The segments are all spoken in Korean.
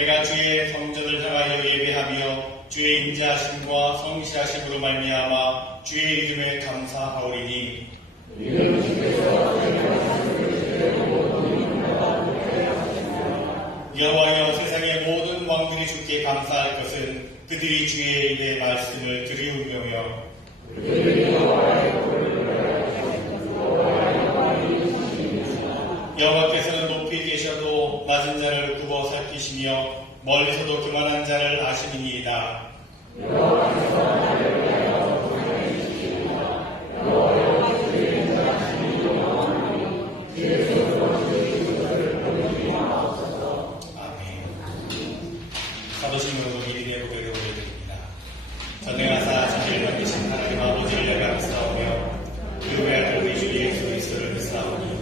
내가 주의 성전을 향하여 예배하며 주의 인자하심과 성실하심으로 말미암아 주의 이름에 감사하오리니 여호와여 세상의 모든 왕들이 주께 감사할 것은 그들이 주의 입의 말씀을 들이우며 여호와께서는 높이 계셔도 낮은 자를 굽어 살피시며 멀리서도 교만한 자를 아시니이다. 사도신문으로 믿음의 고백을 올려드립니다. 전능하사 자비를 만드신 하나님 아버지를 내가 믿사오며 그 외아들 우리 주 예수 그리스도를 믿사오니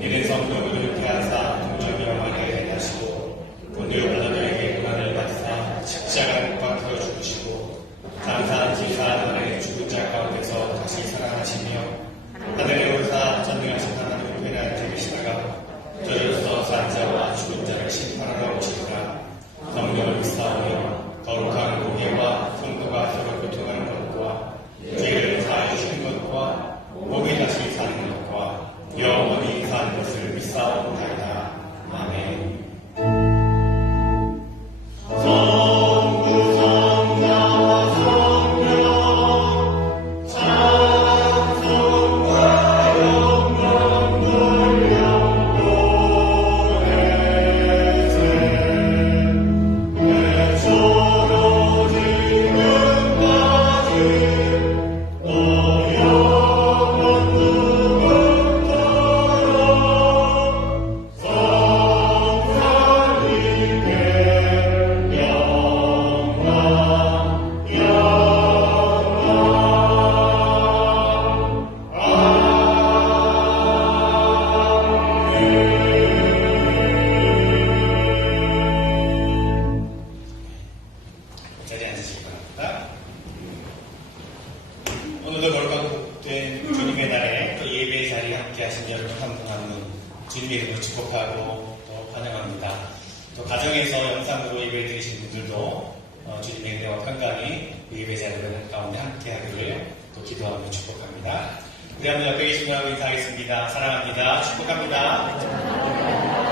이는 성령으로 잉태하사 동정녀 마리아에 나시고 본디오 빌라도에게 고난을 받으사 십자가를 못 박혀 죽으시고 장사한 지 사흘 만에 죽은 자 가운데서 다시 살아나시며 하늘에 오르사 전능하신 하나님 우편에 앉아 계시다가 저리로서 산 자와 죽은 자를 심판하러 오시리라. 성령을 믿사오며 거룩한 공예와 성도가 서로 교통하는 것과 죄를 사하여 주는 것과 몸이 다시 사는 것과 영원히 사는 것을 믿사옵나이다. 아멘. 오늘도 거룩하고 복된 주님의 날에 또 예배의 자리에 함께 하신 여러분 한분 주님의 이름으로 축복하고 또 환영합니다. 또 가정에서 영상으로 예배 드리신 분들도 주님의 은혜와 건강히 그 예배 자리를 가운데 함께 하기를 또 기도하며 축복합니다. 우리 한번 옆에 계신 분하고 인사하겠습니다. 사랑합니다. 축복합니다.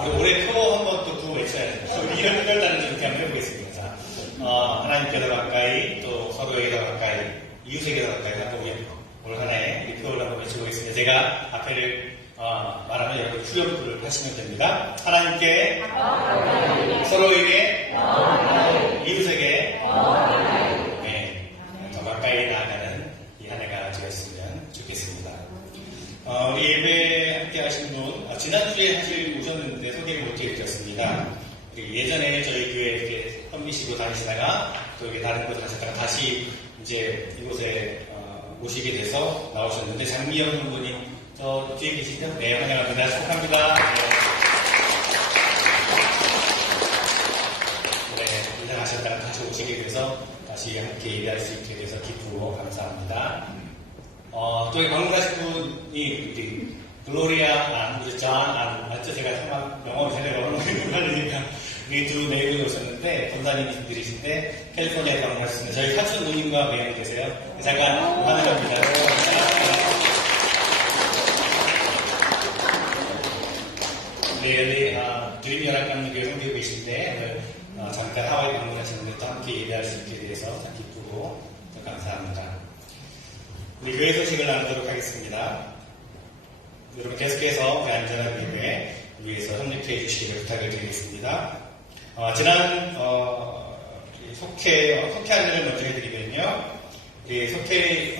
우리 올해 표 한번 또 구호 외쳐야죠. 우리 이런 특별다는 좀 이렇게 한번 해보겠습니다. 하나님께 더 가까이, 또 서로에게 더 가까이, 이웃에게 더 가까이 하고 올 하나의 이 표를 한번 외쳐보겠습니다. 제가 앞에를 말하면 여러분 후렴구를 하시면 됩니다. 하나님께, 서로에게, 이웃에게, 네, 더 가까이 나아가는 이 한 해가 되었으면 좋겠습니다. 우리 예배 함께 하신 분, 지난주에 사실 오셨는데 소개를 못 해드렸습니다. 예전에 저희 교회 이렇게 험비시고 다니시다가 또 여기 다른 곳에 가셨다가 다시 이제 이곳에 오시게 돼서 나오셨는데 장미영 분이 저 뒤에 계시죠? 네, 환영합니다. 축하합니다. 네, 인사 가셨다가 다시 오시게 돼서 다시 함께 예배할 수 있게 돼서 기쁘고 감사합니다. 또 방문하신 분이 우리 글로리아 안, 우리 존 맞죠? 제가 정말 영어로 제대로 헷갈리니까 이 두 네이버에 오셨는데 권사님들이신데 캘리포니아에 방문하셨습니다. 저희 사촌 누님과 매형이 계세요. 잠깐 환영합니다. 네, 여기 드림연합강교회 섬기고 계신데 잠깐 하와이 방문하셨는데 또 함께 예배할 수 있게 돼서 참 기쁘고 또 감사합니다. 우리 교회 소식을 나누도록 하겠습니다. 여러분 계속해서 안전한 예배 위해서 협력해 주시기를 부탁을 드리겠습니다. 지난 속회안내를 먼저 해드리면요. 속회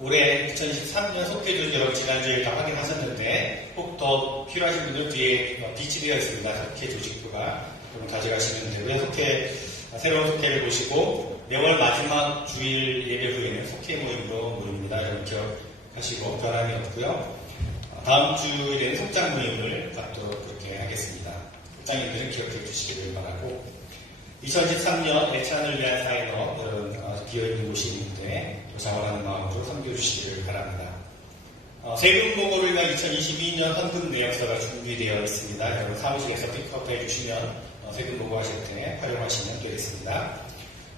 올해 2023년 속회도 여러분 지난주에 다 확인하셨는데 꼭 더 필요하신 분들 뒤에 비치되어 있습니다. 속회 조직부가 좀 가져가시면 되고요. 새로운 속회를 보시고 매월 마지막 주일 예배 후에는 속회 모임으로 모입니다. 여러분 기억하시고 변함이 없고요. 다음 주일에는 속장 모임을 갖도록 그렇게 하겠습니다. 속장님들은 기억해 주시기를 바라고 2013년 애찬을 위한 사회너 여러분 비어있는 곳이 있는데 또 자원하는 마음으로 섬겨주시기를 바랍니다. 세금 보고를 위한 2022년 헌금 내역서가 준비되어 있습니다. 여러분 사무실에서 픽업해 주시면 세금 보고하실 때 활용하시면 되겠습니다.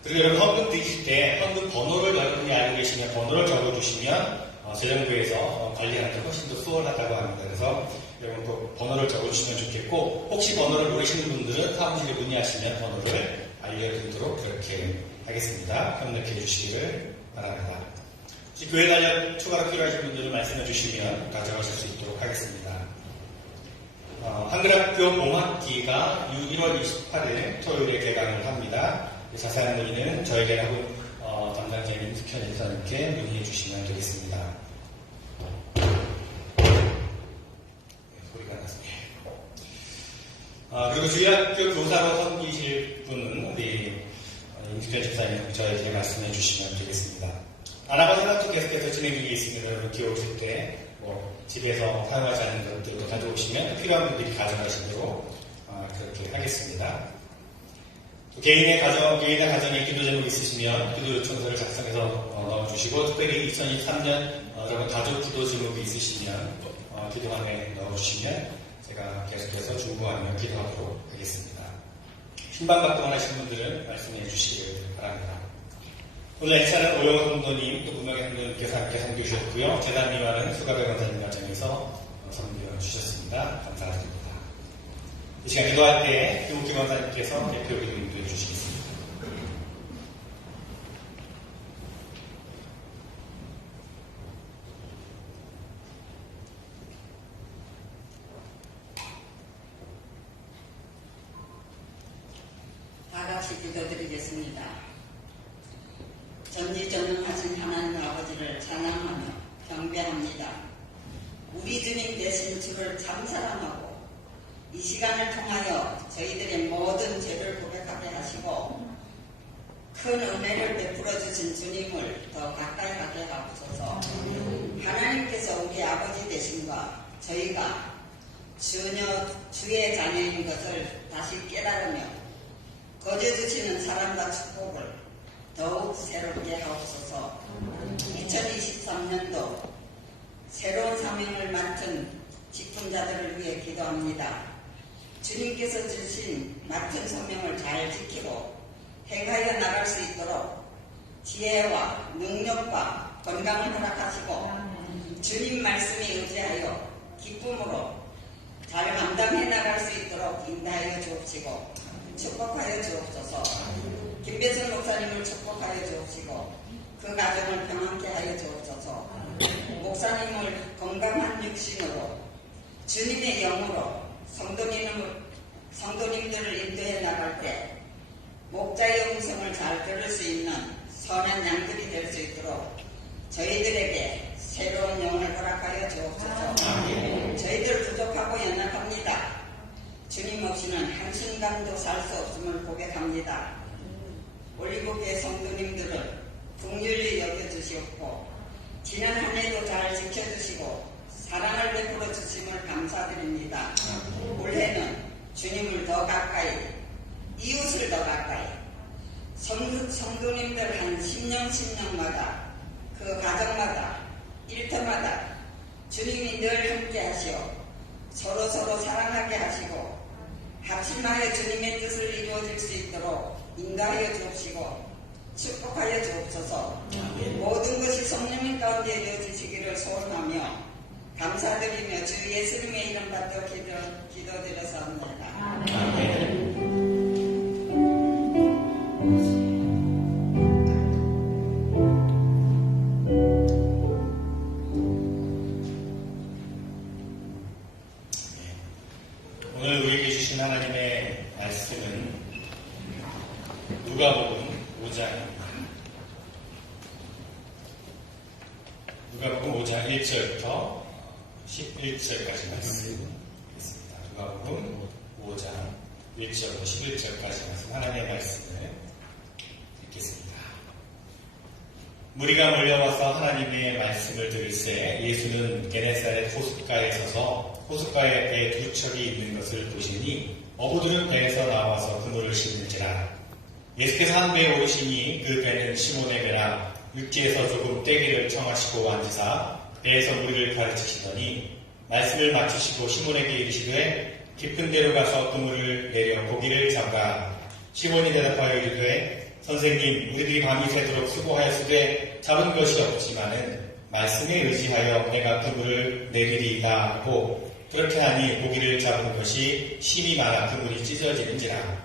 그리고 여러분 헌금 드실 때 헌금 번호를 여러분이 알고 계시면 번호를 적어주시면 재정부에서 관리하는 게 훨씬 더 수월하다고 합니다. 그래서 여러분 꼭 번호를 적어주시면 좋겠고, 혹시 번호를 모르시는 분들은 사무실에 문의하시면 번호를 알려드리도록 그렇게 하겠습니다. 협력해 주시기를 바랍니다. 혹시 교회 관련 추가로 필요하신 분들은 말씀해 주시면 가져가실 수 있도록 하겠습니다. 한글학교 봄학기가 1월 28일 토요일에 개강을 합니다. 자세한 문의는 저에게 하고 담당자인 임숙현 이사님께 문의해 주시면 되겠습니다. 소리가 났습니다. 그리고 주일학교 교사로 섬기실 분은 우리 임숙현 집사님 저에게 말씀해 주시면 되겠습니다. 아나바 생각도 계속해서 진행 중에 있습니다. 여러분 기회 오실 때 집에서 사용하지 않는 것들도 가져오시면 필요한 분들이 가져가시도록 그렇게 하겠습니다. 또 개인의 가정에 기도 제목 있으시면 기도 요청서를 작성해서 넣어주시고, 특별히 2023년 여러분 가족 기도 제목이 있으시면 기도함에 넣어주시면 제가 계속해서 중보하며 기도하도록 하겠습니다. 신방받고 원하시는 분들은 말씀해 주시길 바랍니다. 오늘 행사는 오영호 성도님, 또 구명의 성도님께서 함께 섬겨주셨고요. 재단미화는 수가배 강사님 과정에서 섬겨주셨습니다. 감사드립니다. 이 시간 기도할 때 김옥기 강사님께서 대표 기도 인도해 주시겠습니다. 다 같이 기도드리겠습니다. 전지전능하신 하나님 아버지를 찬양하며 경배합니다. 우리 주님 되신 주를 참 사랑하고 이 시간을 통하여 저희들의 모든 죄를 고백하게 하시고 큰 은혜를 베풀어 주신 주님을 더 가까이 가게 하옵소서. 하나님께서 우리 아버지 되심과 저희가 주의 자녀인 것을 다시 깨달으며 거저주시는 사랑과 축복을 더욱 새롭게 하옵소서. 2023년도 새로운 사명을 맡은 직분자들을 위해 기도합니다. 주님께서 주신 맡은 소명을 잘 지키고 행하여 나갈 수 있도록 지혜와 능력과 건강을 허락하시고 주님 말씀에 의지하여 기쁨으로 잘 감당해 나갈 수 있도록 인도하여 주옵시고 축복하여 주옵소서. 김배선 목사님을 축복하여 주옵시고 그 가정을 평안케 하여 주옵소서. 목사님을 건강한 육신으로 주님의 영으로 성도님들을 인도해 나갈 때 목자의 음성을 잘 들을 수 있는 선한 양들이 될 수 있도록 저희들에게 새로운 영을 허락하여 주옵소서. 저희들 부족하고 연약합니다. 주님 없이는 한순간도 살 수 없음을 고백합니다. 올리브교회 성도님들을 긍휼히 여겨주시옵고 지난 한 해도 잘 지켜주시고 사랑을 베풀어 주심을 감사드립니다. 올해는 주님을 더 가까이, 이웃을 더 가까이, 성도님들 한 10년마다 그 가정마다 일터마다 주님이 늘 함께 하시어 서로 사랑하게 하시고 합심하여 주님의 뜻을 이루어질 수 있도록 인도하여 주옵시고 축복하여 주옵소서. 모든 것이 성령님 가운데 이루어지시기를 소원하며 감사드리며 주 예수님의 이름 받들어 기도드렸사옵나이다. 아멘. 오늘 우리에게 주신 하나님의 말씀은 누가복음 5장입니다. 누가복음 5장 1절부터 11절까지 말씀입니다. 누가복음 5장 1절부터 11절까지 말씀, 하나님의 말씀을 읽겠습니다. 무리가 몰려와서 하나님의 말씀을 들을새 예수는 게네사렛 호숫가에 서서 호숫가에 배 두 척이 있는 것을 보시니 어부들은 배에서 나와서 그물을 씻는지라. 예수께서 한 배에 오르시니 그 배는 시몬의 배라. 육지에서 조금 떼기를 청하시고 앉으사 배에서 무리를 가르치시더니 말씀을 마치시고 시몬에게 이르시되 깊은 데로 가서 그물을 내려 고기를 잡으라. 시몬이 대답하여 이르되 선생님, 우리들이 밤이 새도록 수고하였으되 잡은 것이 없지만은 말씀에 의지하여 내가 그물을 내리리이다 하고 그렇게 하니 고기를 잡은 것이 심이 많아 그물이 찢어지는지라.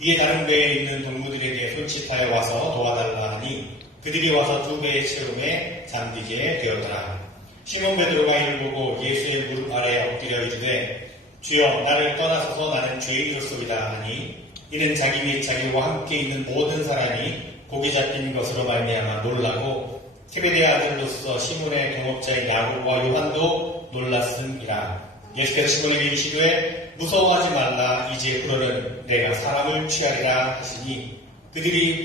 이에 다른 배에 있는 동무들에게 손짓하여 와서 도와달라 하니 그들이 와서 두 배의 채움에 잠기게 되었더라. 시몬 베드로가 이를 보고 예수의 무릎 아래에 엎드려 이르되 주여 나를 떠나소서 나는 죄인이로소이다 하니 이는 자기 및 자기와 함께 있는 모든 사람이 고기 잡힌 것으로 말미암아 놀라고 세베대의 아들로서 시몬의 동업자인 야고보와 요한도 놀랐음이라. 예수께서 시몬에게 이르시되 무서워하지 말라. 이제 후로는 내가 사람을 취하리라 하시니 그들이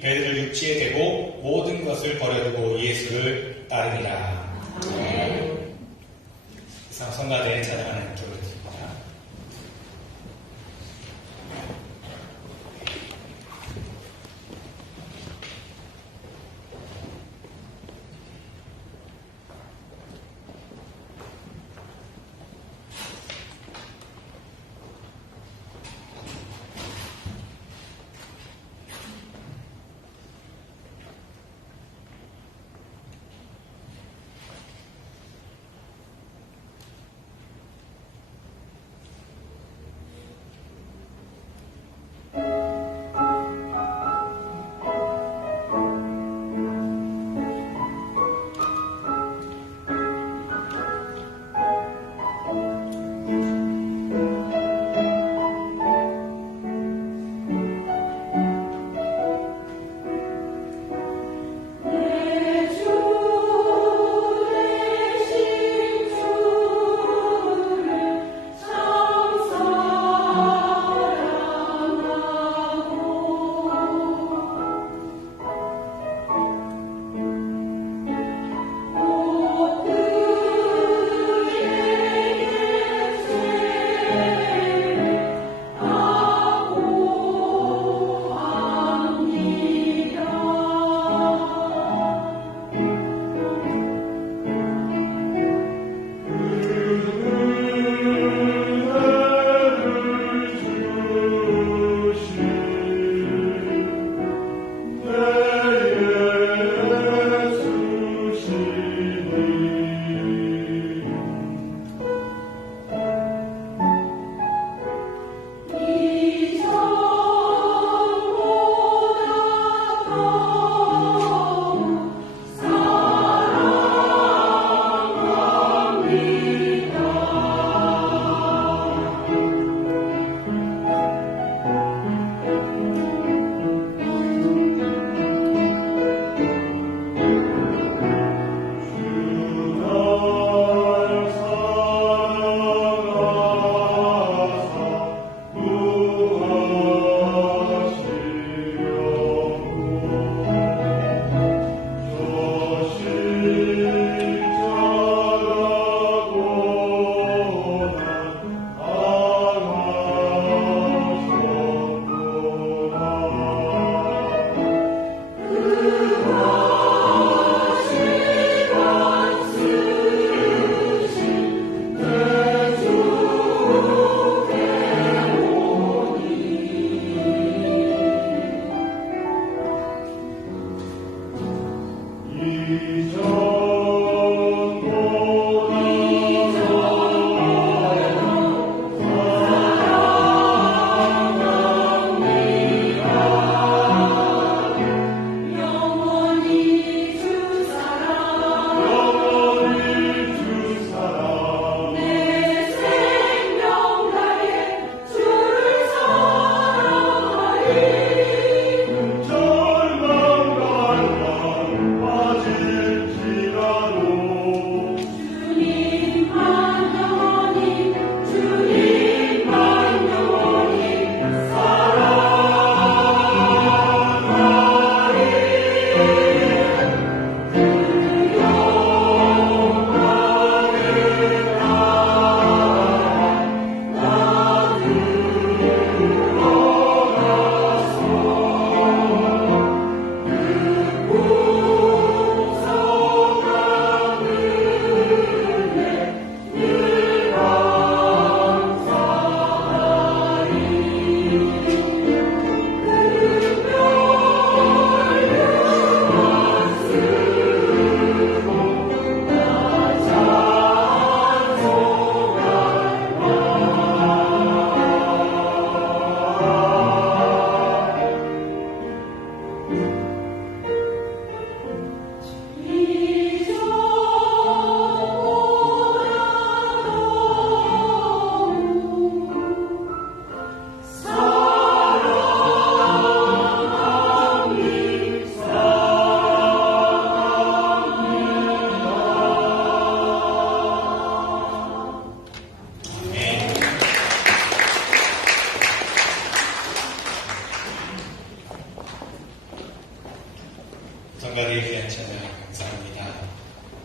배들을 육지에 대고 모든 것을 버려두고 예수를 따르니라. 이상 성가대에 찬양하는 기도를 드립니다.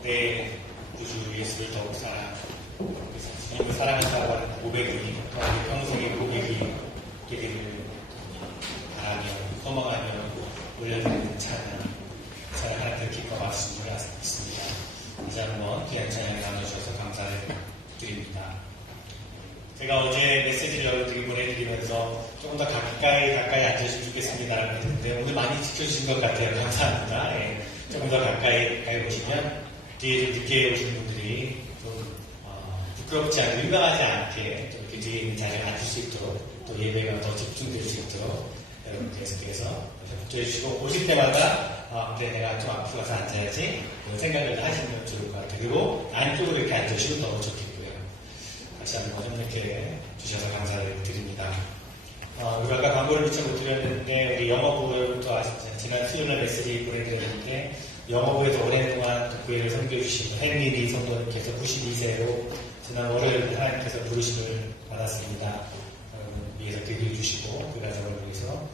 내 구주 예수를 더욱 주님을 사랑한다고 하는 고백이 또한 평생의 고백이 되기를 바라며 소망하며 올려드리는 찬양 하나님께 기뻐 말씀을 있습니다. 이제 한번 귀한 찬양을 나눠주셔서 감사를 드립니다. 제가 어제 메시지를 여러분들에게 보내드리면서 조금 더 가까이 앉으시면 좋겠습니다라고 했는데 오늘 많이 지켜주신 것 같아요. 감사합니다. 예, 조금 더 가까이 보시면 뒤에 좀 늦게 오신 분들이 좀 부끄럽지 않고 민망하지 않게 좀 이렇게 뒤에 있는 자리에 앉을 수 있도록 또 예배가 더 집중될 수 있도록 여러분 계속해서 협조해 주시고 오실 때마다 그래 내가 좀 앞으로 가서 앉아야지 그런 생각을 하시면 좋을 것 같아요. 그리고 안쪽으로 이렇게 앉으시면 너무 좋겠고요. 다시 한번 협력해 주셔서 감사를 드립니다. 우리 아까 광고를 미처 못 드렸는데 우리 영어부부터 지난 수요일날 메시지 보내드렸는데 영어부에서 오랫동안 교회를 섬겨주신 행민이 성도님께서 92세로 지난 월요일 하나님께서 부르심을 받았습니다. 위에서 기도해 주시고 그 가정을 위해서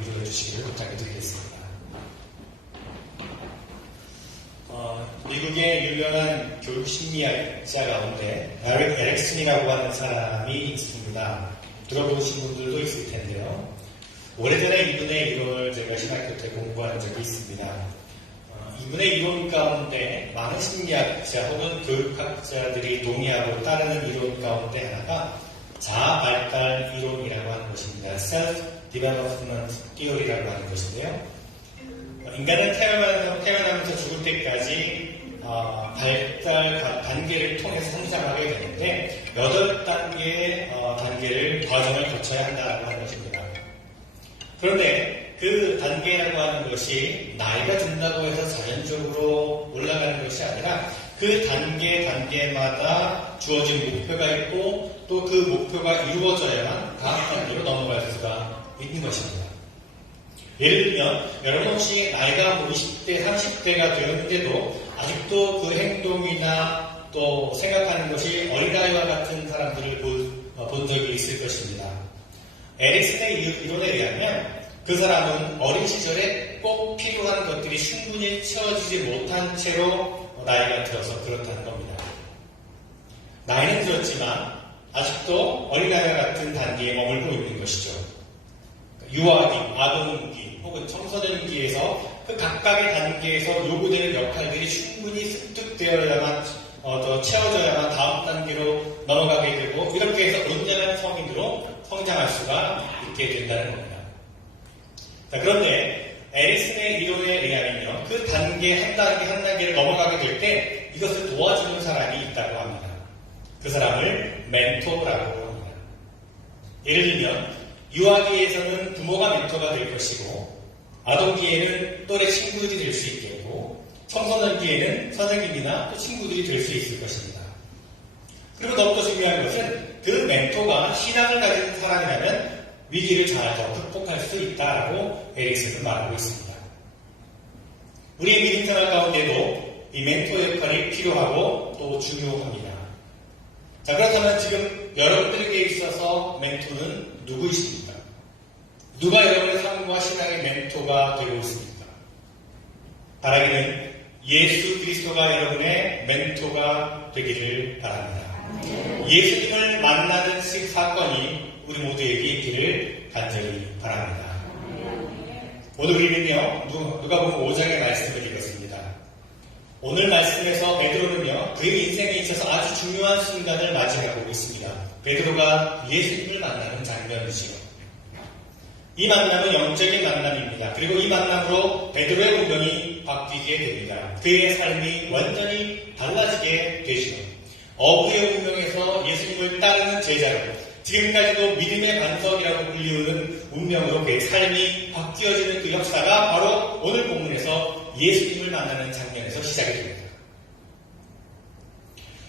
위로해 주시기를 부탁해 드리겠습니다. 미국의 유명한 교육 심리학자 가운데 에릭슨이라고 하는 사람이 있습니다. 들어보신 분들도 있을 텐데요. 오래전에 이분의 이론을 제가 신학교 때 공부한 적이 있습니다. 이분의 이론 가운데 많은 심리학자 혹은 교육학자들이 동의하고 따르는 이론 가운데 하나가 자아 발달 이론이라고 하는 것입니다. Self-Development Theory라고 하는 것인데요. 인간은 태어나면서 죽을 때까지 발달 단계를 통해서 성장하게 되는데 8단계의 단계를 과정을 거쳐야 한다고 하는 것입니다. 그런데 그 단계라고 하는 것이 나이가 든다고 해서 자연적으로 올라가는 것이 아니라 그 단계마다 주어진 목표가 있고 또 그 목표가 이루어져야만 다음 단계로 넘어갈 수가 있는 것입니다. 예를 들면 여러분 혹시 나이가 20대, 30대가 되었는데도 아직도 그 행동이나 또 생각하는 것이 어린아이와 같은 사람들을 본 적이 있을 것입니다. 에릭슨의 이론에 의하면 그 사람은 어린 시절에 꼭 필요한 것들이 충분히 채워지지 못한 채로 나이가 들어서 그렇다는 겁니다. 나이는 들었지만 아직도 어린아이와 같은 단계에 머물고 있는 것이죠. 유아기, 아동기 혹은 청소년기에서 그 각각의 단계에서 요구되는 역할들이 충분히 습득되어야만 더 채워져야만 다음 단계로 넘어가게 되고 이렇게 해서 온전한 성인으로 성장할 수가 있게 된다는 겁니다. 자, 그런데 에릭슨의 이론에 의하면요, 그 단계 한 단계를 넘어가게 될 때 이것을 도와주는 사람이 있다고 합니다. 그 사람을 멘토라고 합니다. 예를 들면 유아기에서는 부모가 멘토가 될 것이고 아동기에는 또래 친구들이 될 수 있겠고 청소년기에는 선생님이나 또 친구들이 될 수 있을 것입니다. 그리고 더욱더 중요한 것은 그 멘토가 신앙을 가진 사람이라면 위기를 잘 더 극복할 수 있다라고 에릭슨은 말하고 있습니다. 우리의 믿음 생활 가운데도 이 멘토 역할이 필요하고 또 중요합니다. 자, 그렇다면 지금 여러분들에게 있어서 멘토는 누구이십니까? 누가 여러분의 삶과 신앙의 멘토가 되고 있습니까? 바라기는 예수 그리스도가 여러분의 멘토가 되기를 바랍니다. 예수님을 만나는 사건이 우리 모두에게 있기를 간절히 바랍니다. 오늘 우리는요, 누가복음 5장의 말씀을 읽었습니다. 오늘 말씀에서 베드로는요, 그의 인생에 있어서 아주 중요한 순간을 맞이하고 있습니다. 베드로가 예수님을 만나는 장면이지요. 이 만남은 영적인 만남입니다. 그리고 이 만남으로 베드로의 운명이 바뀌게 됩니다. 그의 삶이 완전히 달라지게 되시죠. 어부의 운명에서 예수님을 따르는 제자로 지금까지도 믿음의 반석이라고 불리우는 운명으로 그의 삶이 바뀌어지는 그 역사가 바로 오늘 본문에서 예수님을 만나는 장면에서 시작이 됩니다.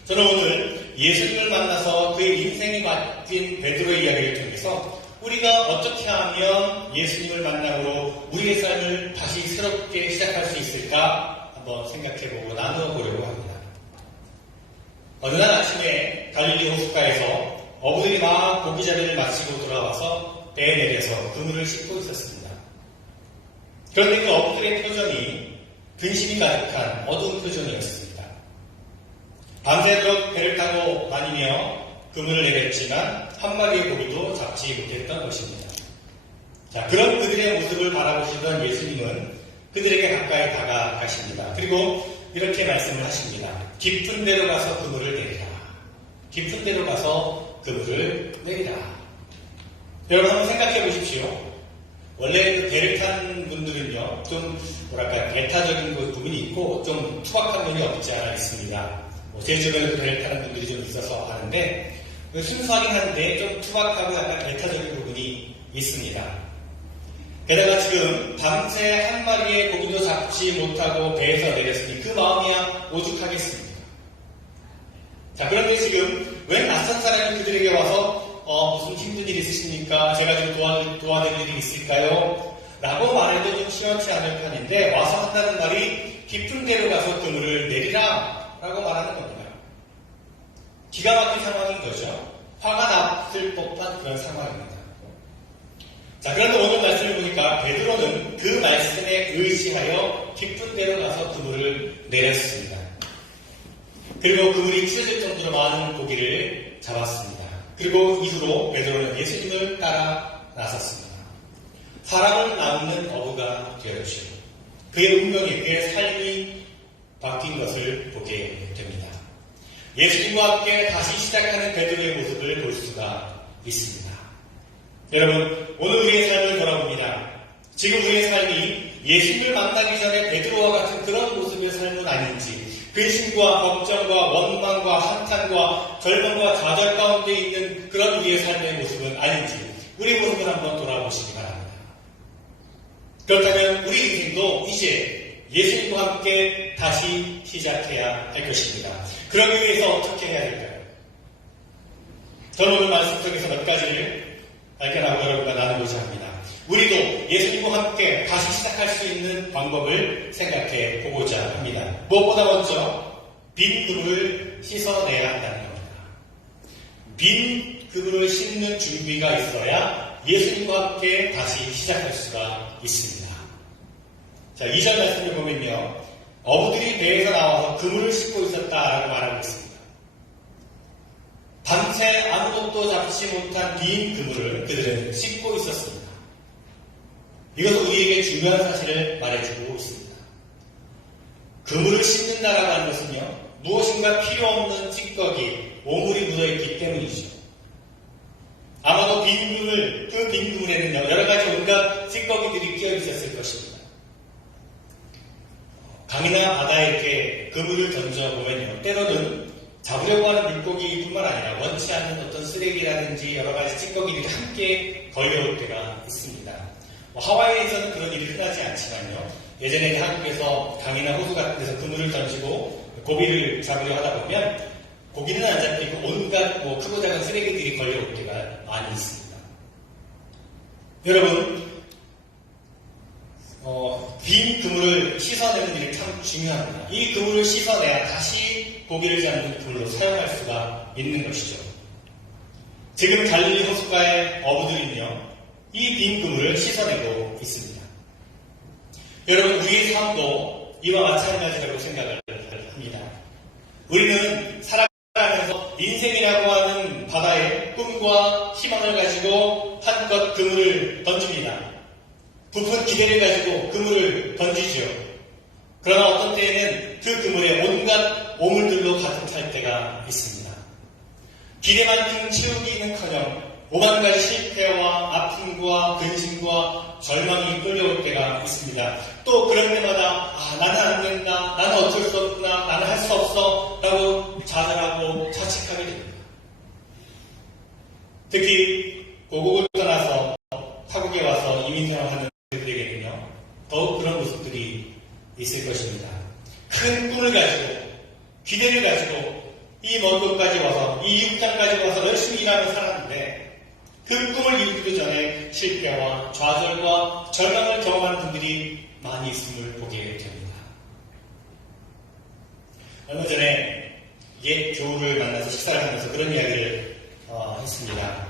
저는 오늘 예수님을 만나서 그의 인생이 바뀐 베드로의 이야기를 통해서 우리가 어떻게 하면 예수님을 만남으로 우리의 삶을 다시 새롭게 시작할 수 있을까 한번 생각해보고 나누어보려고 합니다. 어느 날 아침에 갈릴리 호숫가에서 어부들이 막 고기 잡이를 마치고 돌아와서 배에 내려서 그물을 싣고 있었습니다. 그런데 그 어부들의 표정이 근심이 가득한 어두운 표정이었습니다. 밤새도록 배를 타고 다니며 그물을 내렸지만 한 마리의 고기도 잡지 못했던 것입니다. 자, 그런 그들의 모습을 바라보시던 예수님은 그들에게 가까이 다가가십니다. 그리고 이렇게 말씀을 하십니다. 깊은 데로 가서 그물을 내리라. 깊은 데로 가서 그물을 내리라. 여러분 한번 생각해 보십시오. 원래 그 배를 탄 분들은요, 좀 뭐랄까 배타적인 부분이 있고 좀 투박한 면이 없지 않아 있습니다. 제 주변에도 배를 타는 분들이 좀 있어서 아는데 순수하긴 한데 좀 투박하고 약간 배타적인 부분이 있습니다. 게다가 지금 밤새 한 마리의 고기도 잡지 못하고 배에서 내렸으니 그 마음이야 오죽하겠습니까? 자, 그런데 지금 왜 낯선 사람이 그들에게 와서 무슨 힘든 일 있으십니까? 제가 좀 도와드릴 일이 있을까요? 라고 말해도 좀 시원치 않을 편인데 와서 한다는 말이 깊은 데로 가서 그물을 내리라 라고 말하는 겁니다. 기가 막힌 상황인 거죠. 화가 났을 법한 그런 상황입니다. 자, 그런데 오늘 말씀을 보니까 베드로는 그 말씀에 의지하여 깊은 데로 가서 그물을 내렸습니다. 그리고 그물이 찢어질 정도로 많은 고기를 잡았습니다. 그리고 이후로 베드로는 예수님을 따라 나섰습니다. 사람을 낳는 어부가 되었죠. 그의 운명이, 그의 삶이 바뀐 것을 보게 됩니다. 예수님과 함께 다시 시작하는 베드로의 모습을 볼 수가 있습니다. 여러분, 오늘 우리의 삶을 돌아봅니다. 지금 우리의 삶이 예수님을 만나기 전에 베드로와 같은 그런 모습의 삶은 아닌지, 근심과 걱정과 원망과 한탄과 절망과 좌절 가운데 있는 그런 우리의 삶의 모습은 아닌지 우리 모습을 한번 돌아보시기 바랍니다. 그렇다면 우리 인생도 이제 예수님과 함께 다시 시작해야 할 것입니다. 그러기 위해서 어떻게 해야 될까요? 저는 오늘 말씀 속에서 몇 가지를 발견하고 여러분과 나누고자 합니다. 우리도 예수님과 함께 다시 시작할 수 있는 방법을 생각해 보고자 합니다. 무엇보다 먼저 빈 그물을 씻어내야 한다는 겁니다. 빈 그물을 씻는 준비가 있어야 예수님과 함께 다시 시작할 수가 있습니다. 자, 2절 말씀을 보면요. 어부들이 배에서 나와서 그물을 씻고 있었다라고 말하고 있습니다. 밤새 아무것도 잡지 못한 빈 그물을 그들은 씻고 있었습니다. 이것은 우리에게 중요한 사실을 말해주고 있습니다. 그물을 씻는다라고 하는 것은요, 무엇인가 필요 없는 찌꺼기, 오물이 묻어있기 때문이죠. 아마도 빈 그물, 그 빈 그물에는요, 여러 가지 온갖 찌꺼기들이 끼어 있었을 것입니다. 강이나 바다에 이렇게 그물을 던져보면요, 때로는 잡으려고 하는 물고기뿐만 아니라 원치 않는 어떤 쓰레기라든지 여러 가지 찌꺼기들이 함께 걸려올 때가 있습니다. 하와이에서는 그런 일이 흔하지 않지만요. 예전에 한국에서 강이나 호수 같은 데서 그물을 던지고 고기를 잡으려 하다 보면 고기는 안 잡히고 온갖 크고 작은 쓰레기들이 걸려올 때가 많이 있습니다. 여러분, 빈 그물을 씻어내는 일이 참 중요합니다. 이 그물을 씻어내야 다시 고기를 잡는 그물로 사용할 수가 있는 것이죠. 지금 갈릴리 호숫가의 어부들은요, 이 빈 그물을 씻어내고 있습니다. 여러분, 우리의 삶도 이와 마찬가지라고 생각을 합니다. 우리는 살아가면서 인생이라고 하는 바다에 꿈과 희망을 가지고 한껏 그물을 던집니다. 부푼 기대를 가지고 그물을 던지죠. 그러나 어떤 때에는 그 그물에 온갖 오물들로 가득할 때가 있습니다. 기대만큼 채우기는커녕 오만 가지 실패와 아픔과 근심과 절망이 끌려올 때가 있습니다. 또 그런 때마다 나는 안 된다, 나는 어쩔 수 없구나, 나는 할 수 없어 라고 좌절하고 자책하게 됩니다. 특히 고국을 떠나서 타국에 와서 이민생활하는 분들에게는요, 더욱 그런 모습들이 있을 것입니다. 큰 꿈을 가지고 기대를 가지고 이 먼 곳까지 와서 이 육장까지 와서 열심히 일하며 살았는데 그 꿈을 이루기도 전에 실패와 좌절과 절망을 경험하는 분들이 많이 있음을 보게 됩니다. 얼마 전에 옛 교우를 만나서 식사를 하면서 그런 이야기를 했습니다.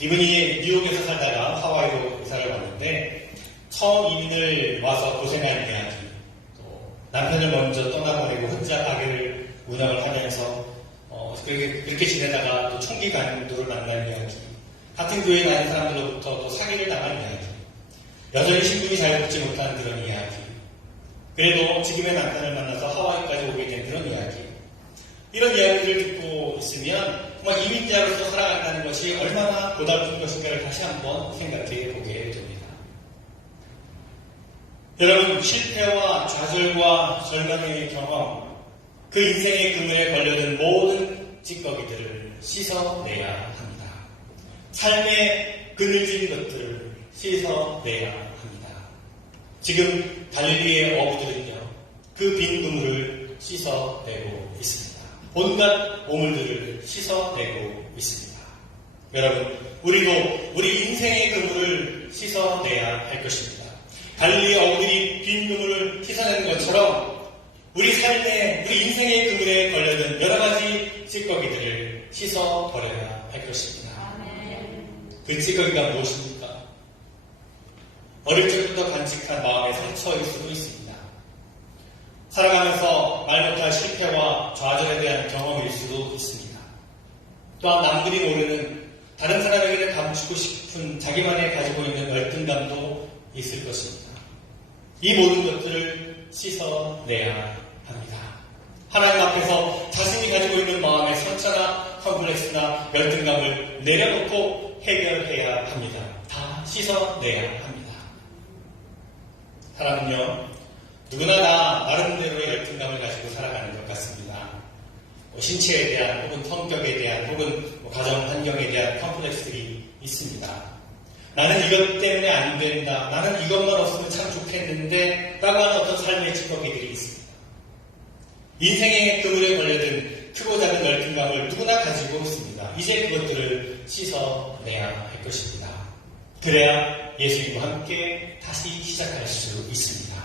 이분이 뉴욕에서 살다가 하와이로 이사를 왔는데 처음 이민을 와서 고생한 이야기, 또 남편을 먼저 떠나보내고 혼자 가게를 운영을 하면서 그렇게 지내다가 또 총기 간도를 만난 이야기, 같은 교회에 다니는 사람들로부터 또 사기를 당한 이야기, 여전히 신분이 잘 붙지 못한 그런 이야기, 그래도 지금의 남편을 만나서 하와이까지 오게 된 그런 이야기, 이런 이야기를 듣고 있으면 정말 이민자로서 살아간다는 것이 얼마나 고달픈 것인가를 다시 한번 생각해 보게 됩니다. 여러분, 실패와 좌절과 절망의 경험, 그 인생의 그물에 걸려든 모든 찌꺼기들을 씻어내야 합니다. 삶의 그늘진 것들을 씻어내야 합니다. 지금 갈릴리의 어부들은요, 그 빈 그물을 씻어내고 있습니다. 온갖 오물들을 씻어내고 있습니다. 여러분, 우리도 우리 인생의 그물을 씻어내야 할 것입니다. 갈릴리 어부들이 빈 그물을 씻어내는 것처럼 우리 삶의, 우리 인생의 그물에 걸려든 여러 가지 찌꺼기들을 씻어버려야 할 것입니다. 그 찌꺼기가 무엇입니까? 어릴 적부터 간직한 마음의 상처일 수도 있습니다. 살아가면서 말 못할 실패와 좌절에 대한 경험일 수도 있습니다. 또한 남들이 모르는 다른 사람에게는 감추고 싶은 자기만이 가지고 있는 열등감도 있을 것입니다. 이 모든 것들을 씻어내야 합니다. 하나님 앞에서 자신이 가지고 있는 마음의 상처나 컴플렉스나 열등감을 내려놓고 해결해야 합니다. 다 씻어내야 합니다. 사람은요, 누구나 다 나름대로의 열등감을 가지고 살아가는 것 같습니다. 신체에 대한 혹은 성격에 대한 혹은 가정 환경에 대한 컴플렉스들이 있습니다. 나는 이것 때문에 안 된다. 나는 이것만 없으면 참 좋겠는데 라고 하는 어떤 삶의 찌꺼기들이 있습니다. 인생의 그물에 걸려든 크고 작은 열등감을 누구나 가지고 있습니다. 이제 그것들을 씻어내야 할 것입니다. 그래야 예수님과 함께 다시 시작할 수 있습니다.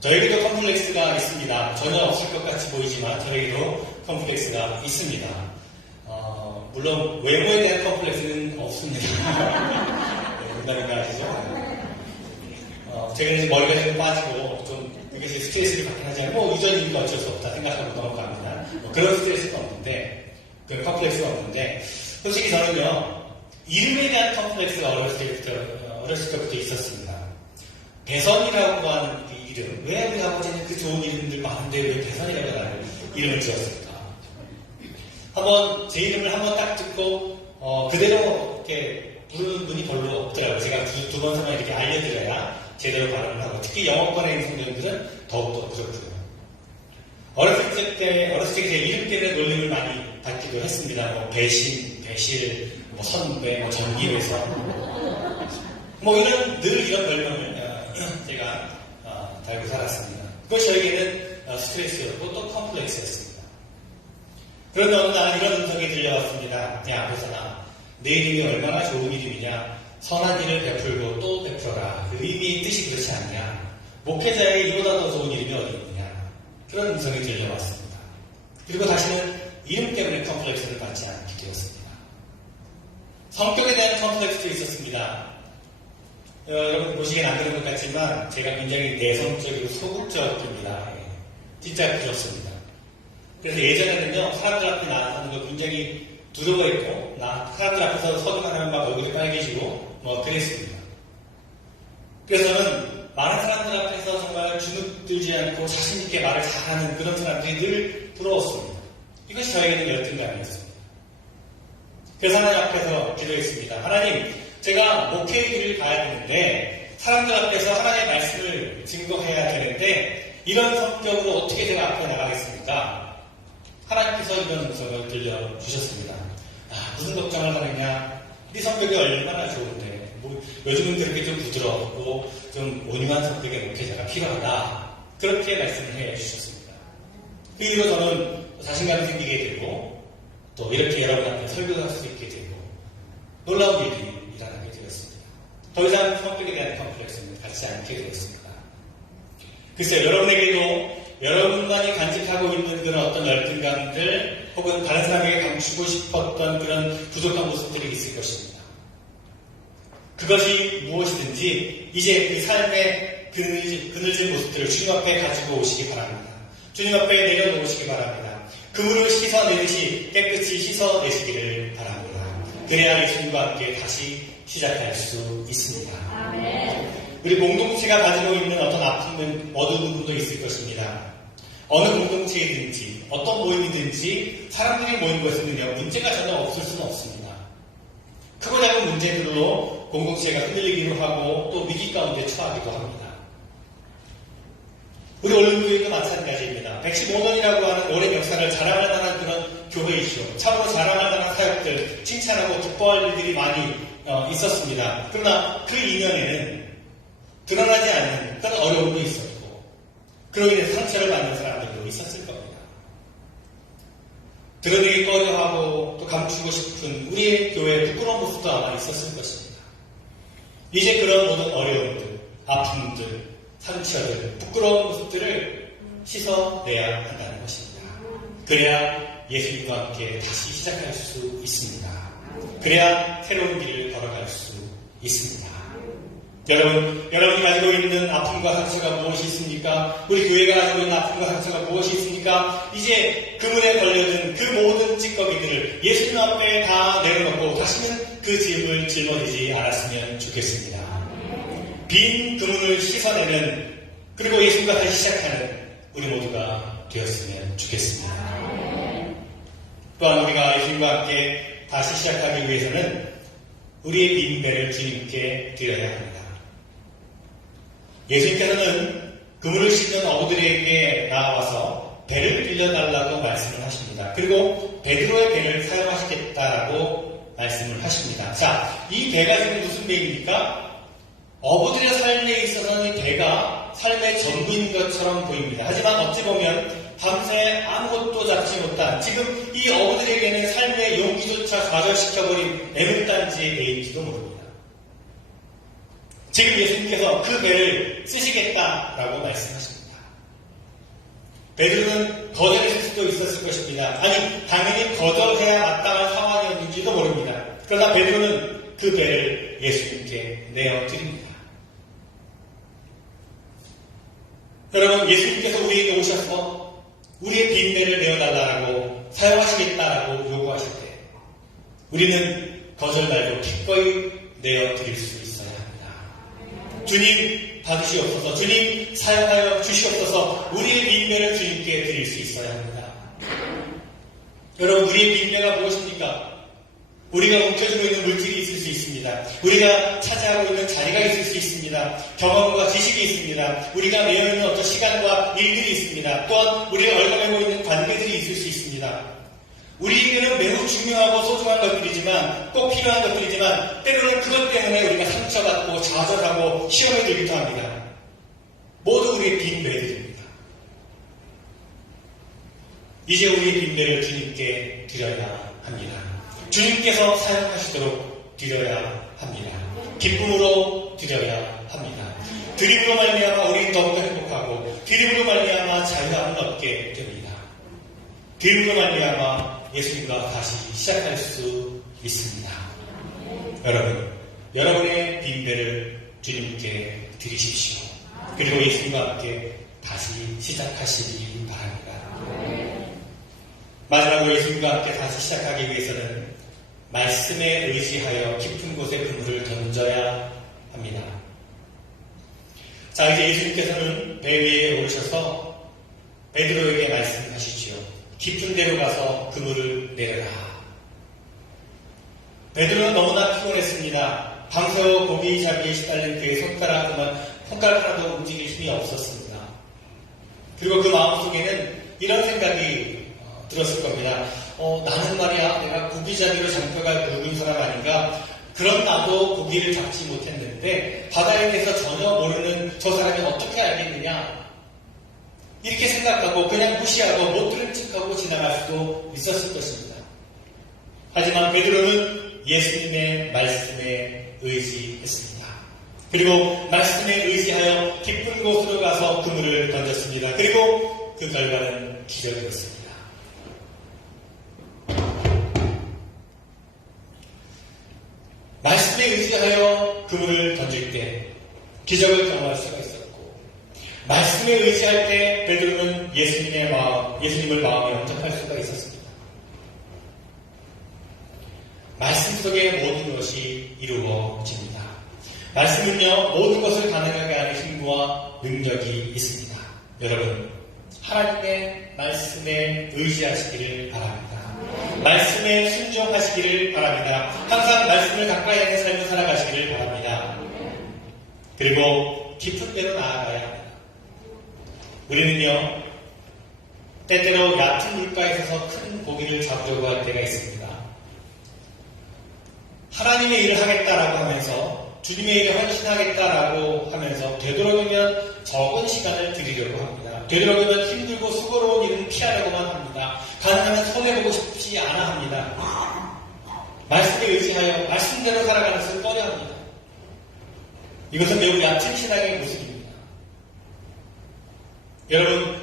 저에게도 컴플렉스가 있습니다. 전혀 없을 것 같이 보이지만 저에게도 컴플렉스가 있습니다. 물론 외모에 대한 컴플렉스는 없습니다. 농담인가 하시죠? 제가 이제 머리가 좀 빠지고 좀 이게 스트레스를 받긴 하지 않고 유전이니까 어쩔 수 없다 생각하고 넘어갑니다. 그런 스트레스가 없는데, 그런 컴플렉스가 없는데, 솔직히 저는요, 이름에 대한 컴플렉스가 어렸을 때부터 있었습니다. 대선이라고 하는 그 이름, 왜 우리 아버지는 그 좋은 이름들 많은데 왜 대선이라고 하는 이름을 지었을까? 한번 제 이름을 한번 딱 듣고 그대로 이렇게 부르는 분이 별로 없더라고요. 제가 두 번, 세 번 이렇게 알려드려야 제대로 발음을 하고, 특히 영어권에 있는 성도들은 더욱더 그렇고요. 어렸을 때 제 이름 때문에 놀림을 많이 받기도 했습니다. 뭐 배신, 배실, 뭐 선배, 뭐 전기회사, 늘 이런 별명을 제가 달고 살았습니다. 그것이 저에게는 스트레스였고 또 컴플렉스였습니다. 그런데 어느 날 이런 음성이 들려왔습니다. 야, 보선아, 내 이름이 얼마나 좋은 이름이냐. 선한 일을 베풀고 또 베풀어라. 그 의미의 뜻이 그렇지 않냐. 목회자의 이보다 더 좋은 이름이 어디 있느냐. 그런 음성이 들려왔습니다. 그리고 다시는 이름 때문에 컴플렉스를 받지 않게 되었습니다. 성격에 대한 컴플렉스도 있었습니다. 여러분 보시기엔 안 그런 것 같지만 제가 굉장히 내성적이고 소극적입니다. 진짜 그렇습니다. 그래서 예전에는요, 사람들 앞에 나서는 거 굉장히 두려워했고, 사람들 앞에서 서기만 하면 막 얼굴이 빨개지고, 그랬습니다. 그래서 저는 많은 사람들 앞에서 정말 주눅들지 않고 자신있게 말을 잘하는 그런 사람들이 늘 부러웠습니다. 이것이 저에게는 열등감이었습니다. 그래서 하나님 앞에서 기도했습니다. 하나님, 제가 목회의 길을 가야 되는데, 사람들 앞에서 하나님의 말씀을 증거해야 되는데, 이런 성격으로 어떻게 제가 앞에 나가겠습니까? 하나님께서 이런 음성을 들려주셨습니다. 무슨 걱정을 하느냐? 네 성격이 얼마나 좋은데, 요즘은 그렇게 좀 부드럽고 좀 온유한 성격의 목회자가 필요하다. 그렇게 말씀을 해주셨습니다. 그 이후로 저는 자신감이 생기게 되고, 또 이렇게 여러분 앞에 설교할 수 있게 되고, 놀라운 일이 일어나게 되었습니다. 더 이상 성격에 대한 컴플렉스는 갖지 않게 되었습니다. 글쎄요, 여러분에게도 여러분만이 간직하고 있는 그런 어떤 열등감들 혹은 다른 사람에게 감추고 싶었던 그런 부족한 모습들이 있을 것입니다. 그것이 무엇이든지 이제 그 삶의 그늘진 모습들을 주님 앞에 가지고 오시기 바랍니다. 주님 앞에 내려놓으시기 바랍니다. 그물을 씻어내듯이 깨끗이 씻어내시기를 바랍니다. 그래야 예수님과 함께 다시 시작할 수 있습니다. 우리 공동체가 가지고 있는 어떤 아픔은 어두운 부분도 있을 것입니다. 어느 공동체이든지 어떤 모임이든지 사람들이 모인 것에는요, 문제가 전혀 없을 수는 없습니다. 크고 작은 문제들로 공동체가 흔들리기도 하고 또 위기 가운데 처하기도 합니다. 우리 올림교회도 마찬가지입니다. 115년이라고 하는 오랜 역사를 자랑할 만한 그런 교회이죠. 참으로 자랑할 만한 사역들, 칭찬하고 기뻐할 일들이 많이 있었습니다. 그러나 그 이면에는 드러나지 않는 그런 어려움도 있었고, 그로 인해 상처를 받는 사람들도 있었을 겁니다. 드러내기 꺼려하고 또 감추고 싶은 우리의 교회의 부끄러운 모습도 아마 있었을 것입니다. 이제 그런 모든 어려움들, 아픔들, 상처들, 부끄러운 모습들을 씻어내야 한다는 것입니다. 그래야 예수님과 함께 다시 시작할 수 있습니다. 그래야 새로운 길을 걸어갈 수 있습니다. 여러분이 가지고 있는 아픔과 상처가 무엇이 있습니까? 우리 교회가 가지고 있는 아픔과 상처가 무엇이 있습니까? 이제 그물에 걸려든 그 모든 찌꺼기들을 예수님 앞에 다 내려놓고 다시는 그 짐을 짊어지지 않았으면 좋겠습니다. 빈 그물을 씻어내는, 그리고 예수님과 다시 시작하는 우리 모두가 되었으면 좋겠습니다. 또한 우리가 예수님과 함께 다시 시작하기 위해서는 우리의 빈 배를 주님께 드려야 합니다. 예수님께서는 그물을 씻는 어부들에게 나와서 배를 빌려달라고 말씀을 하십니다. 그리고 베드로의 배를 사용하시겠다라고 말씀을 하십니다. 자, 이 배가 지금 무슨 배입니까? 어부들의 삶에 있어서는 이 배가 삶의 전부인 것처럼 보입니다. 하지만 어찌 보면 밤새 아무것도 잡지 못한, 지금 이 어부들에게는 삶의 용기조차 좌절시켜버린 애물단지의 배인지도 모릅니다. 지금 예수님께서 그 배를 쓰시겠다라고 말씀하십니다. 베드로는 거절했을 수도 있었을 것입니다. 아니, 당연히 거절해야 마땅한 상황이었는지도 모릅니다. 그러나 베드로는 그 배를 예수님께 내어드립니다. 여러분, 예수님께서 우리에게 오셔서 우리의 빈 배를 내어달라고 사용하시겠다라고 요구하실 때 우리는 거절 말고 기꺼이 내어드릴 수 있어야 합니다. 주님 받으시옵소서, 주님 사용하여 주시옵소서, 우리의 빈 배를 주님께 드릴 수 있어야 합니다. 여러분, 우리의 빈 배가 무엇입니까? 우리가 움켜쥐고 있는 물질이 있을 수 있습니다. 우리가 차지하고 있는 자리가 있을 수 있습니다. 경험과 지식이 있습니다. 우리가 매여 있는 어떤 시간과 일들이 있습니다. 또한 우리가 얽어매고 있는 관계들이 있을 수 있습니다. 우리에게는 매우 중요하고 소중한 것들이지만, 꼭 필요한 것들이지만, 때로는 그것 때문에 우리가 상처받고 좌절하고 시험에 들기도 합니다. 모두 우리의 빈 배들입니다. 이제 우리의 빈 배를 주님께 드려야 합니다. 주님께서 사용하시도록 드려야 합니다. 기쁨으로 드려야 합니다. 드림으로 말미암아 우리는 더욱더 행복하고, 드림으로 말미암아 자유함을 얻게 됩니다. 드림으로 말미암아 예수님과 다시 시작할 수 있습니다. 여러분, 여러분의 빈 배를 주님께 드리십시오. 그리고 예수님과 함께 다시 시작하시기 바랍니다. 마지막으로 예수님과 함께 다시 시작하기 위해서는 말씀에 의지하여 깊은 곳에 그물을 던져야 합니다. 자, 이제 예수님께서는 배 위에 오르셔서 베드로에게 말씀하시지요. 깊은 데로 가서 그물을 내려라. 베드로는 너무나 피곤했습니다. 밤새워 고기잡이에 시달린 그의 손가락 하나도 움직일 힘이 없었습니다. 그리고 그 마음속에는 이런 생각이 들었을 겁니다. 나는 말이야, 내가 고기잡이로 장표가 굵은 사람 아닌가? 그런 나도 고기를 잡지 못했는데 바다에 대해서 전혀 모르는 저 사람이 어떻게 알겠느냐? 이렇게 생각하고 그냥 무시하고 못 들은 척하고 지나갈 수도 있었을 것입니다. 하지만 베드로는 예수님의 말씀에 의지했습니다. 그리고 말씀에 의지하여 깊은 곳으로 가서 그물을 던졌습니다. 그리고 그 결과는 기적이었습니다. 말씀에 의지하여 그물을 던질 때 기적을 경험할 수가 있었고, 말씀에 의지할 때 베드로는 예수님을 마음에 영접할 수가 있었습니다. 말씀 속에 모든 것이 이루어집니다. 말씀은요, 모든 것을 가능하게 하는 힘과 능력이 있습니다. 여러분, 하나님의 말씀에 의지하시기를 바랍니다. 말씀에 순종하시기를 바랍니다. 항상 말씀을 가까이 하는 삶을 살아가시기를 바랍니다. 그리고 깊은 데로 나아가야 합니다. 우리는요, 때때로 얕은 물가에 서서 큰 고기를 잡으려고 할 때가 있습니다. 하나님의 일을 하겠다라고 하면서, 주님의 일에 헌신하겠다라고 하면서 되도록이면 적은 시간을 드리려고 합니다. 되도록이면 힘들고 수고로운 일은 피하려고만 합니다. 가능하면 손해보고 싶지 않아 합니다. 말씀에 의지하여 말씀대로 살아가는 것을 꺼려 합니다. 이것은 매우 얕은 신앙의 모습입니다. 여러분,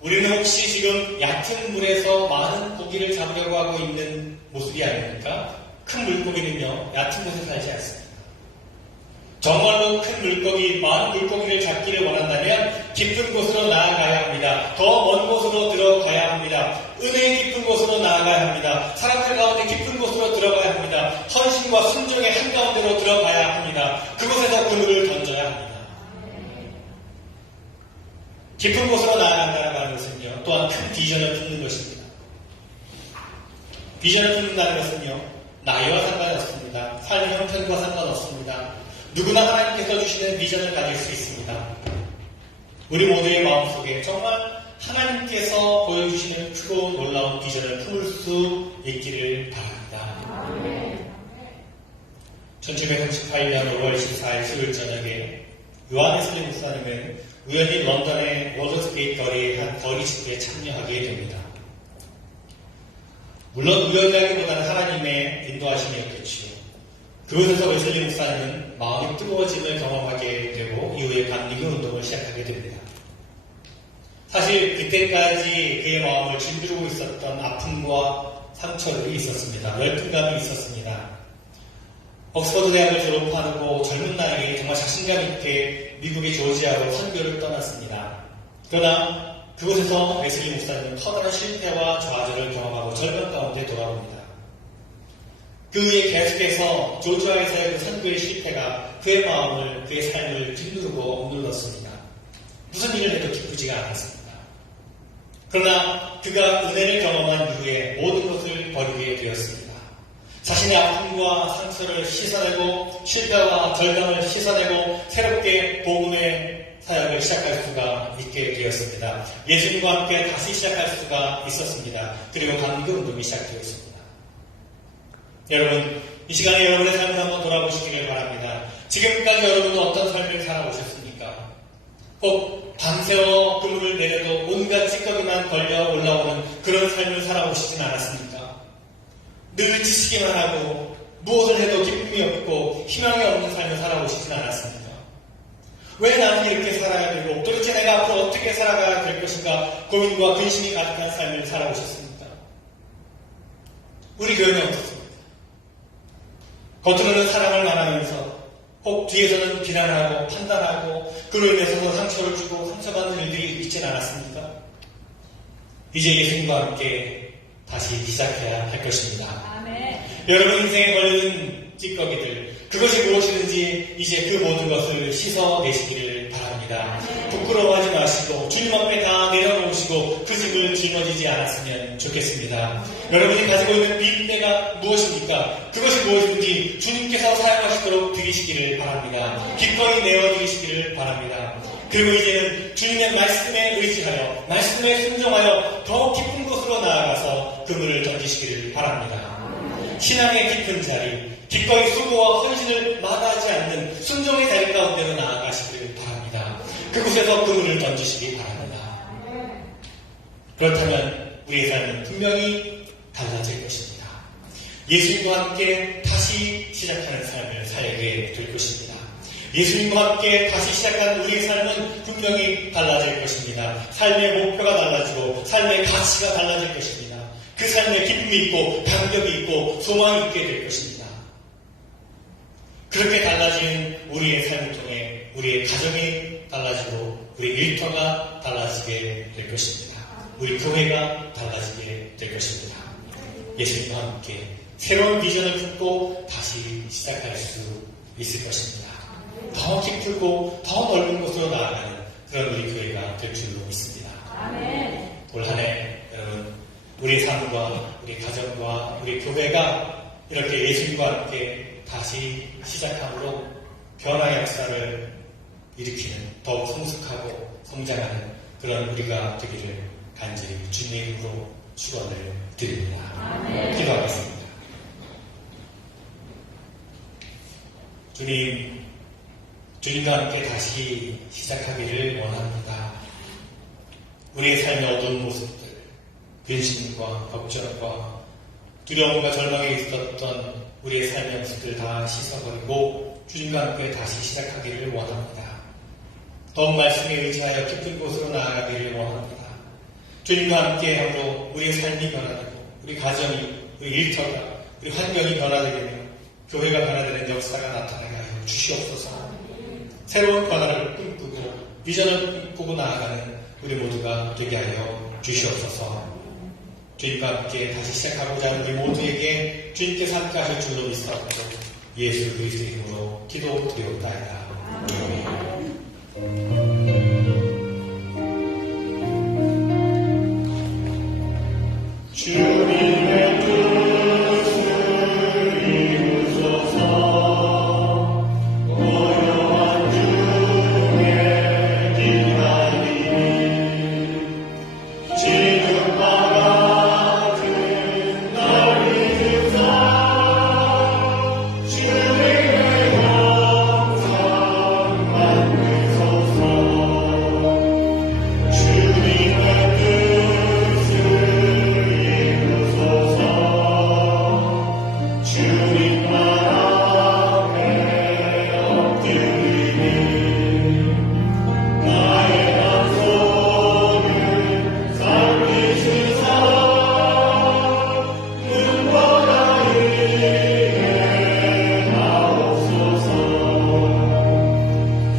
우리는 혹시 지금 얕은 물에서 많은 고기를 잡으려고 하고 있는 모습이 아닙니까? 큰 물고기는요, 얕은 곳에 살지 않습니다. 정말로 큰 물고기, 많은 물고기를 잡기를 원한다면 깊은 곳으로 나아가야 합니다. 더 먼 곳으로 들어가야 합니다. 은혜의 깊은 곳으로 나아가야 합니다. 사람들 가운데 깊은 곳으로 들어가야 합니다. 헌신과 순종의 한가운데로 들어가야 합니다. 그곳에서 그물을 던져야 합니다. 깊은 곳으로 나아간다는 것은요, 또한 큰 비전을 품는 것입니다. 비전을 품는다는 것은요, 나이와 상관없습니다. 삶의 형편과 상관없습니다. 누구나 하나님께서 주시는 비전을 가질 수 있습니다. 우리 모두의 마음속에 정말 하나님께서 보여주시는 크고 놀라운 비전을 품을 수 있기를 바랍니다. 1938년 5월 24일 수요일 저녁에 요한 웨슬리 목사님은 우연히 런던의 월드스게이트 거리의 한 거리 집회에 참여하게 됩니다. 물론 우연이라기보다는 하나님의 인도하심이었겠지요. 그곳에서 웨슬리 목사님은 마음이 뜨거워짐을 경험하게 되고 이후에 감리교 운동을 시작하게 됩니다. 사실 그때까지 그의 마음을 짓누르고 있었던 아픔과 상처들이 있었습니다. 열등감이 있었습니다. 옥스퍼드 대학을 졸업하고 젊은 나이에 정말 자신감 있게 미국의 조지아로 선교를 떠났습니다. 그러나 그곳에서 웨슬리 목사님은 커다란 실패와 좌절을 경험하고 절망 가운데 돌아옵니다. 그 후에 계속해서 조지아에서의 그 선교의 실패가 그의 마음을, 그의 삶을 짓누르고 억눌렀습니다. 무슨 일을 해도 기쁘지가 않았습니다. 그러나 그가 은혜를 경험한 이후에 모든 것을 버리게 되었습니다. 자신의 아픔과 상처를 씻어내고 실패와 절망을 씻어내고 새롭게 복음의 사역을 시작할 수가 있게 되었습니다. 예수님과 함께 다시 시작할 수가 있었습니다. 그리고 감리교 운동이 시작되었습니다. 여러분, 이 시간에 여러분의 삶을 한번 돌아보시기를 바랍니다. 지금까지 여러분은 어떤 삶을 살아오셨습니까? 꼭 밤새워 그물을 내려도 온갖 찌꺼기만 걸려 올라오는 그런 삶을 살아오시진 않았습니까? 늘 지치기만 하고 무엇을 해도 기쁨이 없고 희망이 없는 삶을 살아오시진 않았습니까? 왜 나는 이렇게 살아야 되고 도대체 내가 앞으로 어떻게 살아가야 될 것인가 고민과 근심이 가득한 삶을 살아오셨습니까? 우리 교회는 어떻습니까? 겉으로는 사랑을 말하면서 혹 뒤에서는 비난하고 판단하고 그로 인해서 상처를 주고 상처받는 일들이 있진 않았습니까? 이제 예수님과 함께 다시 시작해야 할 것입니다. 아멘. 여러분 인생에 걸리는 찌꺼기들 그것이 무엇이든지 이제 그 모든 것을 씻어내시기를 바랍니다. 부끄러워하지 마시고 주님 앞에 다 내려놓으시고 그 짐을 짊어지지 않았으면 좋겠습니다. 여러분이 가지고 있는 빈대가 무엇입니까? 그것이 무엇이든지 주님께서 사용하시도록 드리시기를 바랍니다. 기꺼이 내어드리시기를 바랍니다. 그리고 이제는 주님의 말씀에 의지하여 말씀에 순종하여 더 깊은 곳으로 나아가서 그물을 던지시기를 바랍니다. 신앙의 깊은 자리 기꺼이 수고와 헌신을 마다하지 않는 순종의 자리 가운데로 나아가시기를 바랍니다. 그곳에서 그물을 던지시기 바랍니다. 그렇다면 우리의 삶은 분명히 달라질 것입니다. 예수님과 함께 다시 시작하는 삶을 살게 될 것입니다. 예수님과 함께 다시 시작한 우리의 삶은 분명히 달라질 것입니다. 삶의 목표가 달라지고 삶의 가치가 달라질 것입니다. 그 삶에 기쁨이 있고 감격이 있고 소망이 있게 될 것입니다. 그렇게 달라진 우리의 삶을 통해 우리의 가정이 달라지고 우리 일터가 달라지게 될 것입니다. 우리 교회가 달라지게 될 것입니다. 예수님과 함께 새로운 비전을 품고 다시 시작할 수 있을 것입니다. 더 깊고 더 넓은 곳으로 나아가는 그런 우리 교회가 될 줄로 믿습니다. 올 한 해 여러분 우리 삶과 우리 가정과 우리 교회가 이렇게 예수님과 함께 다시 시작함으로 변화의 역사를 일으키는 더욱 성숙하고 성장하는 그런 우리가 되기를 간절히 주님의 이름으로 축원을 드립니다. 기도하겠습니다. 주님과 함께 다시 시작하기를 원합니다. 우리의 삶의 어두운 모습들, 근심과 걱정과 두려움과 절망에 있었던 우리의 삶의 모습들 다 씻어버리고 주님과 함께 다시 시작하기를 원합니다. 더욱 말씀에 의지하여 깊은 곳으로 나아가기를 원합니다. 주님과 함께 함으로 우리의 삶이 변화되고 우리 가정이, 우리 일터가, 우리 환경이 변화되게 되며 교회가 변화되는 역사가 나타나게 하여 주시옵소서. 새로운 변화를 꿈꾸고 비전을 꿈꾸고 나아가는 우리 모두가 되게 하여 주시옵소서. 주님과 함께 다시 시작하고자 하는 우리 모두에게 주님께서 함께 하실 줄로 믿사옵고 예수 그리스도의 이름으로 기도드리옵나이다. 주님의 뜻을 이루소서. 고요한 중에 기다리니 지금과 같은 날 잊으사 주님의 영상 만드소서. 주님의 뜻을 이루소서. 주님만 앞에 엎드리니 나의 약속을 살피시사 눈보라 이해하옵소서.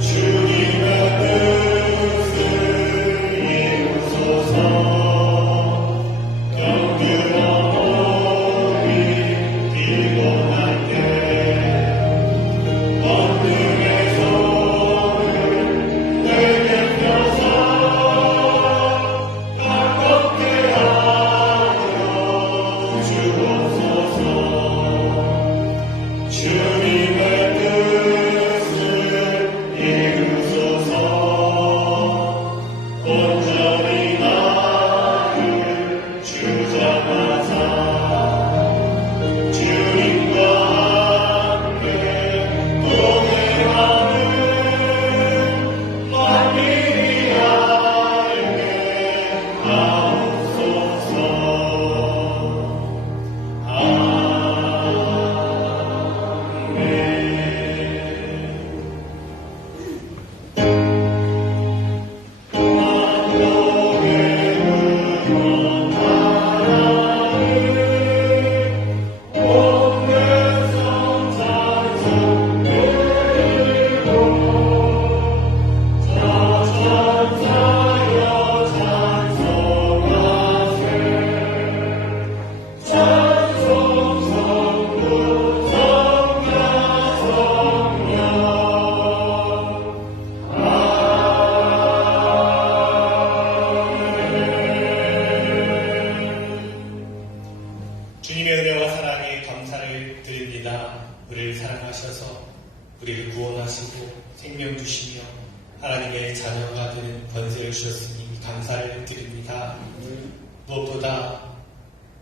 주님의 뜻을 이루소서. 경륜한 몸이 피곤할 때 어둠의 손을 내게 펴사 가볍게 하여 주옵소서. 주님의 뜻을 이루소서. 온전히 나를 주장하사 주님과 함께 동행하는 만민이 알게 하옵소서. 주님의 은혜와 사랑에 감사를 드립니다. 우리를 사랑하셔서 우리를 구원하시고 생명 주시며 하나님의 자녀가 되는 권세를 주셨으니 감사를 드립니다. 무엇보다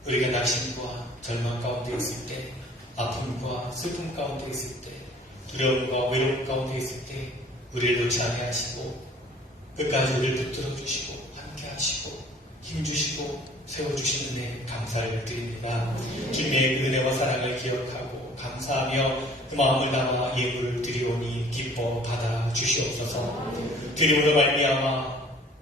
우리가 낙심과 절망 가운데 있을 때, 아픔과 슬픔 가운데 있을 때, 두려움과 외로움 가운데 있을 때 우리를 놓지 아니하시고 끝까지 우리를 붙들어 주시고 함께 하시고 힘 주시고 세워주시는 은혜 감사를 드립니다. 주님의 은혜와 사랑을 기억하고 감사하며 그 마음을 담아 예물을 드리오니 기뻐 받아 주시옵소서. 드림으로 말미암아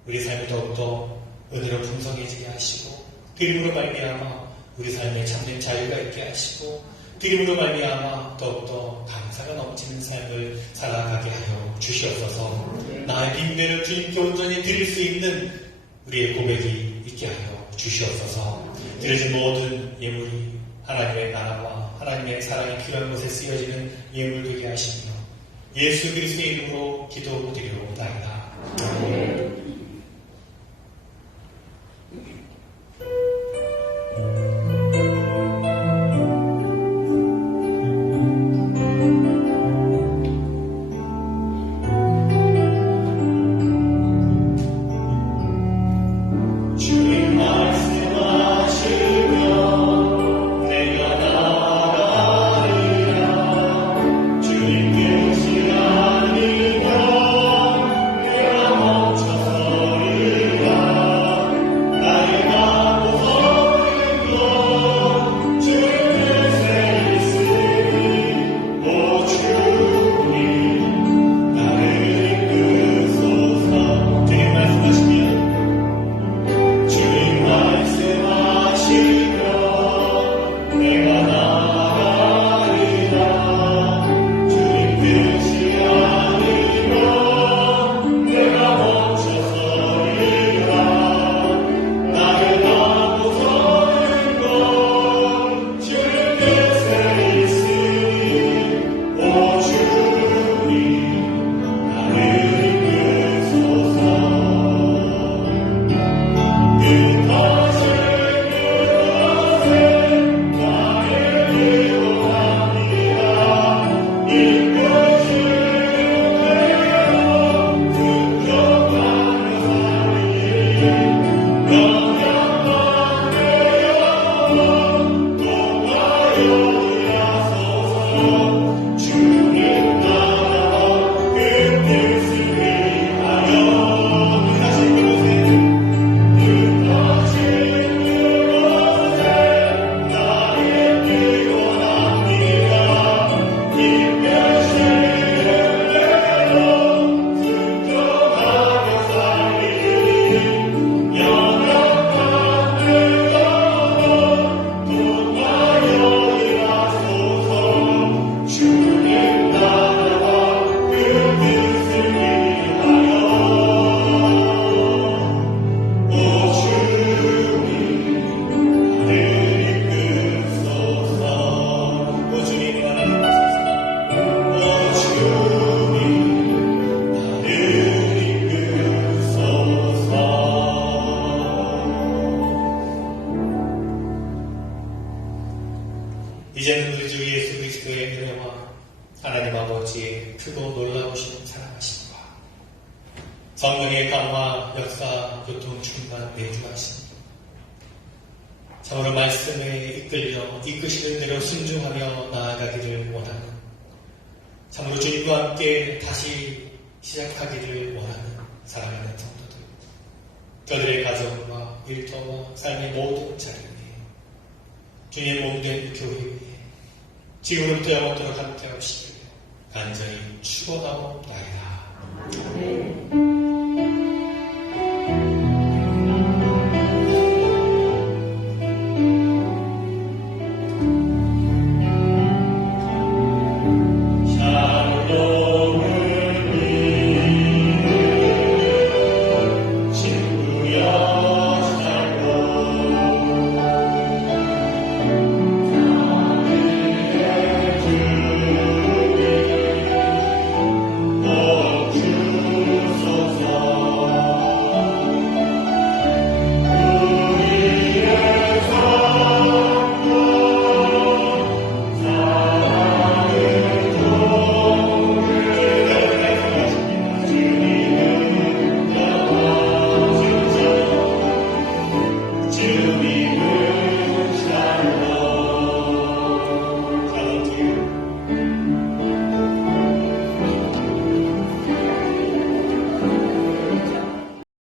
우리 삶이 더욱더 은혜로 풍성해지게 하시고 드림으로 말미암아 우리 삶에 참된 자유가 있게 하시고 드림으로 말미암아 더욱더 감사가 넘치는 삶을 살아가게 하여 주시옵소서. 나의 빈배를 주님께 온전히 드릴 수 있는 우리의 고백이 있게 하여 주시옵소서. 드려진 모든 예물이 하나님의 나라와 하나님의 사랑이 필요한 곳에 쓰여지는 예물 되게 하시며 예수 그리스도의 이름으로 기도드리옵나이다. 아멘. 이제는 우리 주 예수 그리스도의 은혜와 하나님 아버지의 크고 놀라우신 사랑하심과 성령의 강화, 역사, 교통, 충만, 내주하심 참으로 말씀에 이끌려 이끄시는 대로 순종하며 나아가기를 원하는 참으로 주님과 함께 다시 시작하기를 원하는 사랑하는 성도들 저들의 가정과 일터와 삶의 모든 자리 위에 주님의 몸된 교회 위에 지금부터 영원토록 함께 하시기를 간절히 축원하옵나이다.